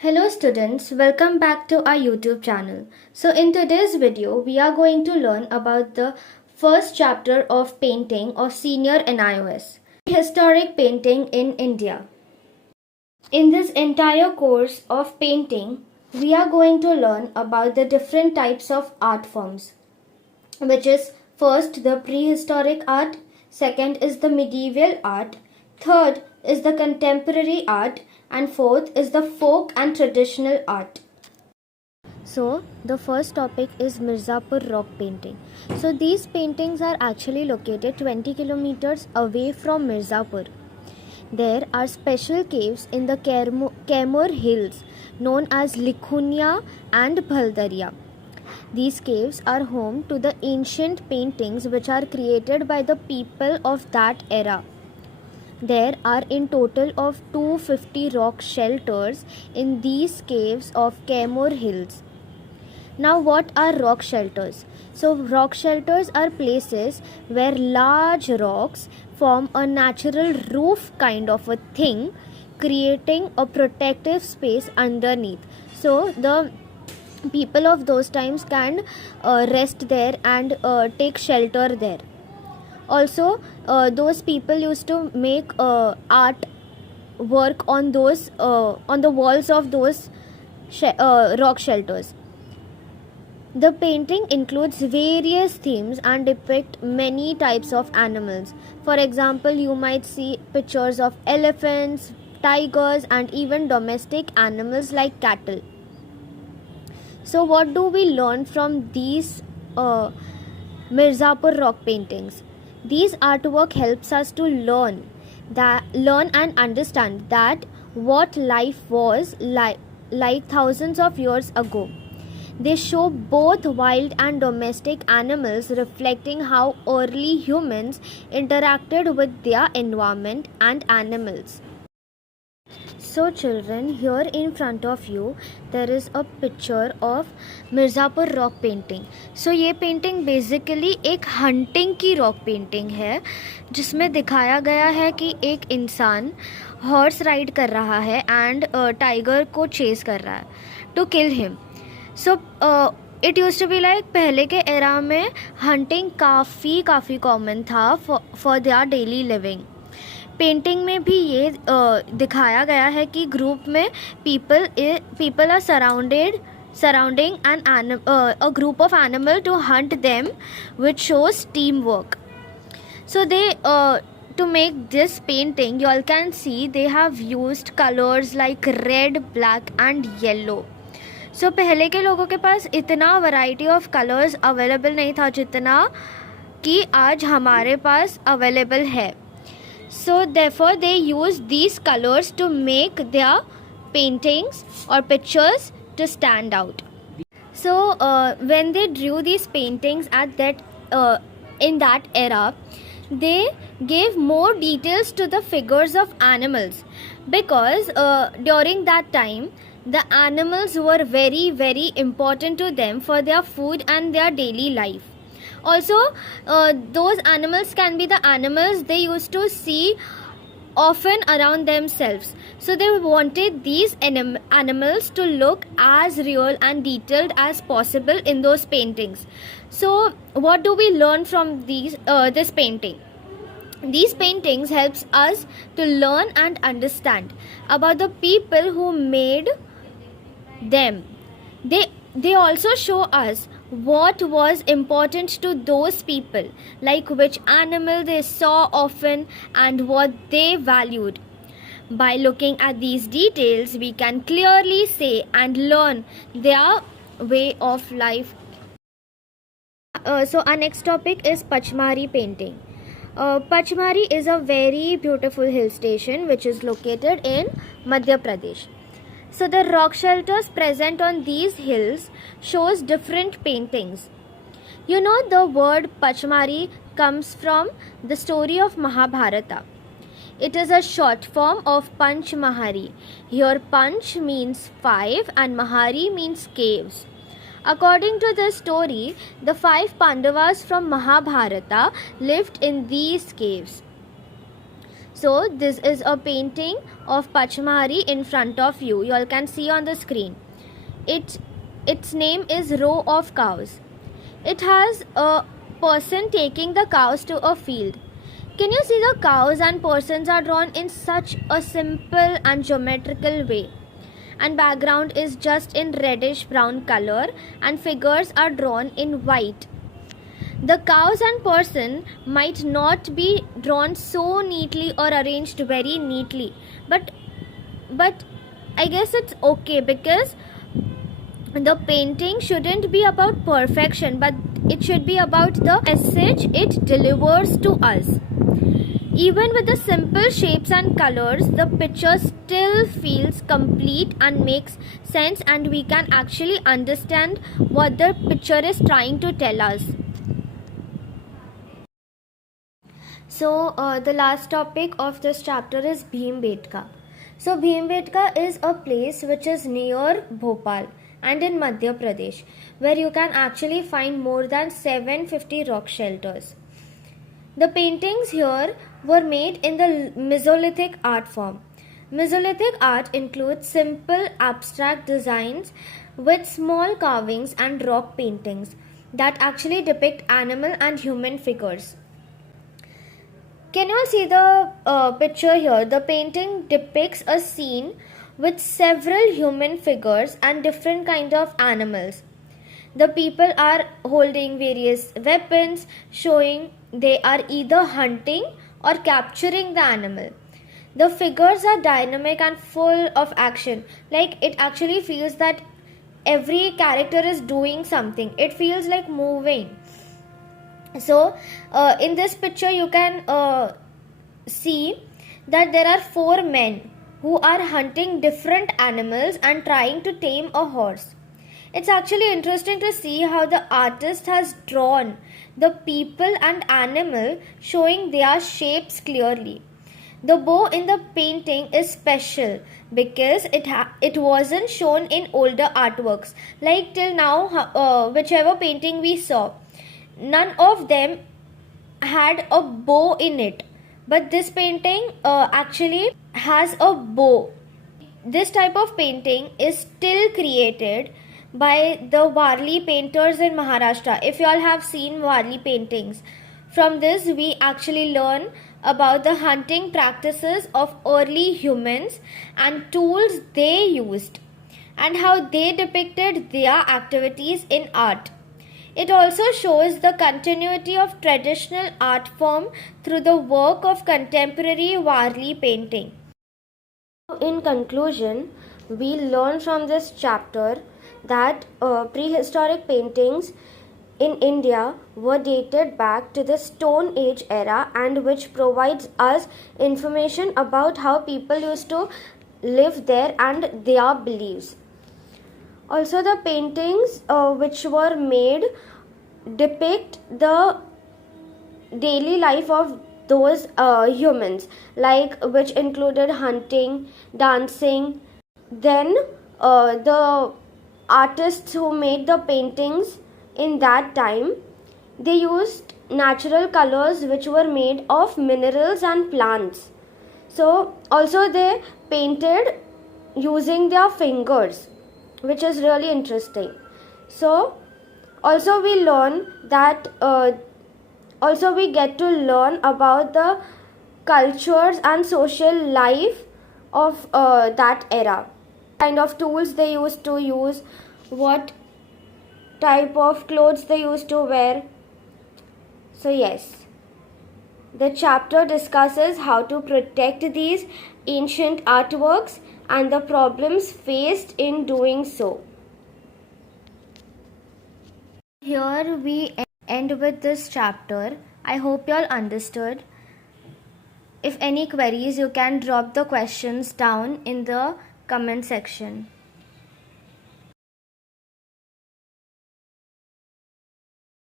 Hello students, welcome back to our YouTube channel. So in today's video, we are going to learn about the first chapter of painting of senior NIOS, Prehistoric painting in India. In this entire course of painting, we are going to learn about the different types of art forms, which is first the prehistoric art, second is the medieval art, third is the contemporary art, and fourth is the folk and traditional art. So the first topic is Mirzapur rock painting. So these paintings are actually located 20 kilometers away from Mirzapur. There are special caves in the Kaimur hills known as Likhunia and Bhaldaria. These caves are home to the ancient paintings which are created by the people of that era. There are in total of 250 rock shelters in these caves of Kaimur hills. Now what are rock shelters? So rock shelters are places where large rocks form a natural roof kind of a thing, creating a protective space underneath. So the people of those times can rest there and take shelter there. Also, those people used to make art work on those on the walls of those rock shelters. The painting includes various themes and depict many types of animals. For example, you might see pictures of elephants, tigers, and even domestic animals like cattle. So what do we learn from these Mirzapur rock paintings? These artwork helps us to learn and understand that what life was like thousands of years ago. They show both wild and domestic animals, reflecting how early humans interacted with their environment and animals. So children, here in front of you there is a picture of Mirzapur rock painting. So ये painting basically एक hunting की rock painting है जिसमें दिखाया गया है कि एक इंसान हॉर्स राइड कर रहा है एंड टाइगर को चेस कर रहा है to kill him. So it use to be like पहले के एरा में हंटिंग काफ़ी कॉमन था for their daily living. Painting में भी ये दिखाया गया है कि ग्रुप में people are surrounding a group of animal to hunt them, which shows teamwork. So they to make this painting, you all can see they have used colors like red, black and yellow. So पहले के लोगों के पास इतना variety of colors available नहीं था जितना कि आज हमारे पास available है. So therefore they use these colors to make their paintings or pictures to stand out. So when they drew these paintings at that in that era, they gave more details to the figures of animals because during that time the animals were very important to them for their food and their daily life. Also those animals can be the animals they used to see often around themselves. So they wanted these animals to look as real and detailed as possible in those paintings. So what do we learn from this painting? These paintings helps us to learn and understand about the people who made them. They also show us what was important to those people, like which animal they saw often and what they valued. By looking at these details, we can clearly say and learn their way of life. So our next topic is Pachmari painting. Pachmari is a very beautiful hill station which is located in Madhya Pradesh. So the rock shelters present on these hills shows different paintings. You know, the word Pachmari comes from the story of Mahabharata. It is a short form of Panch Mahari. Here Panch means 5 and Mahari means caves. According to this story, the 5 Pandavas from Mahabharata lived in these caves. So this is a painting of Pachmahari in front of you. You all can see on the screen. Its name is Row of Cows. It has a person taking the cows to a field. Can you see the cows and persons are drawn in such a simple and geometrical way? And background is just in reddish brown color and figures are drawn in white. The cows and person might not be drawn so neatly or arranged very neatly, but I guess it's okay, because the painting shouldn't be about perfection, but it should be about the message it delivers to us. Even with the simple shapes and colors, the picture still feels complete and makes sense, and we can actually understand what the picture is trying to tell us. So the last topic of this chapter is Bhimbetka. So Bhimbetka is a place which is near Bhopal and in Madhya Pradesh, where you can actually find more than 750 rock shelters. The paintings here were made in the Mesolithic art form. Mesolithic art includes simple abstract designs with small carvings and rock paintings that actually depict animal and human figures. Can you see the picture here? The painting depicts a scene with several human figures and different kinds of animals. The people are holding various weapons, showing they are either hunting or capturing the animal. The figures are dynamic and full of action. Like, it actually feels that every character is doing something. It feels like moving. So in this picture you can see that there are 4 men who are hunting different animals and trying to tame a horse. It's actually interesting to see how the artist has drawn the people and animal, showing their shapes clearly. The bow in the painting is special because it wasn't shown in older artworks. Like till now, whichever painting we saw, none of them had a bow in it, but this painting actually has a bow. This type of painting is still created by the Warli painters in Maharashtra. If you all have seen Warli paintings, from this we actually learn about the hunting practices of early humans and tools they used and how they depicted their activities in art. It also shows the continuity of traditional art form through the work of contemporary Warli painting. In conclusion, we learn from this chapter that prehistoric paintings in India were dated back to the Stone Age era, and which provides us information about how people used to live there and their beliefs. Also, the paintings which were made depict the daily life of those humans, like which included hunting, dancing. Then the artists who made the paintings in that time, they used natural colors which were made of minerals and plants. So also they painted using their fingers, which is really interesting. So also we learn that also we get to learn about the cultures and social life of that era. Kind of tools they used to use, what type of clothes they used to wear. So yes, the chapter discusses how to protect these ancient artworks and the problems faced in doing so. Here we end with this chapter. I hope you all understood. If any queries, you can drop the questions down in the comment section.